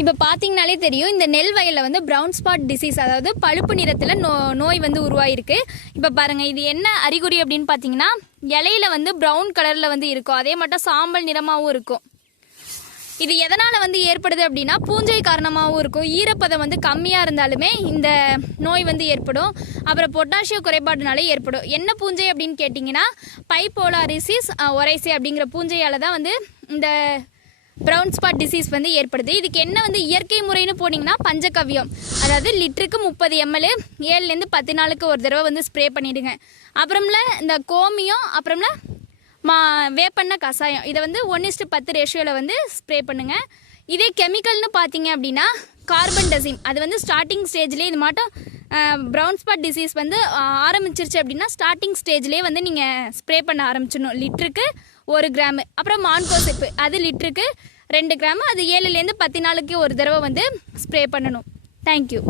இப்போ பார்த்தீங்கனாலே தெரியும், இந்த நெல் வயலில் வந்து ப்ரௌன் ஸ்பாட் டிசீஸ், அதாவது பழுப்பு நிறத்தில் நோய் வந்து உருவாயிருக்கு. இப்போ பாருங்கள், இது என்ன அறிகுறி அப்படின்னு பார்த்தீங்கன்னா, இலையில வந்து ப்ரௌன் கலரில் வந்து இருக்கும், அதே மட்டும் சாம்பல் நிறமாகவும் இருக்கும். இது எதனால் வந்து ஏற்படுது அப்படின்னா, பூஞ்சை காரணமாகவும் இருக்கும். ஈரப்பதம் வந்து கம்மியாக இருந்தாலுமே இந்த நோய் வந்து ஏற்படும். அப்புறம் பொட்டாசியம் குறைபாடுனாலே ஏற்படும். என்ன பூஞ்சை அப்படின்னு கேட்டிங்கன்னா, பைபோலாரிசிஸ் ஒரைசே அப்படிங்கிற பூஞ்சையால் தான் வந்து இந்த ப்ரௌன் ஸ்பாட் டிசீஸ் வந்து ஏற்படுது. இதுக்கு என்ன வந்து இயற்கை முறைன்னு போனீங்கன்னா, பஞ்சகவ்யம், அதாவது லிட்டருக்கு 30 ml 7லேருந்து 10 நாளுக்கு ஒரு தடவை வந்து ஸ்ப்ரே பண்ணிவிடுங்க. அப்புறம்ல இந்த கோமியம், அப்புறம்ல வேப்பெண்ணெய் கஷாயம், இதை வந்து 1:10 ரேஷியோவில் வந்து ஸ்ப்ரே பண்ணுங்கள். இதே கெமிக்கல்னு பார்த்தீங்க அப்படின்னா, கார்பன்டசிம், அது வந்து ஸ்டார்டிங் ஸ்டேஜ்லேயே இது மாட்டம் ப்ரௌன் ஸ்பாட் டிசீஸ் வந்து ஆரம்பிச்சிருச்சு அப்படின்னா, ஸ்டார்டிங் ஸ்டேஜ்லேயே வந்து நீங்கள் ஸ்ப்ரே பண்ண ஆரம்பிச்சிடணும். லிட்டருக்கு 1 கிராமு. அப்புறம் மான்கோசிப்பு, அது லிட்டருக்கு 2 கிராமு, அது 7லேருந்து 10 நாளுக்கு ஒரு தடவை வந்து ஸ்ப்ரே பண்ணணும். தேங்க்யூ.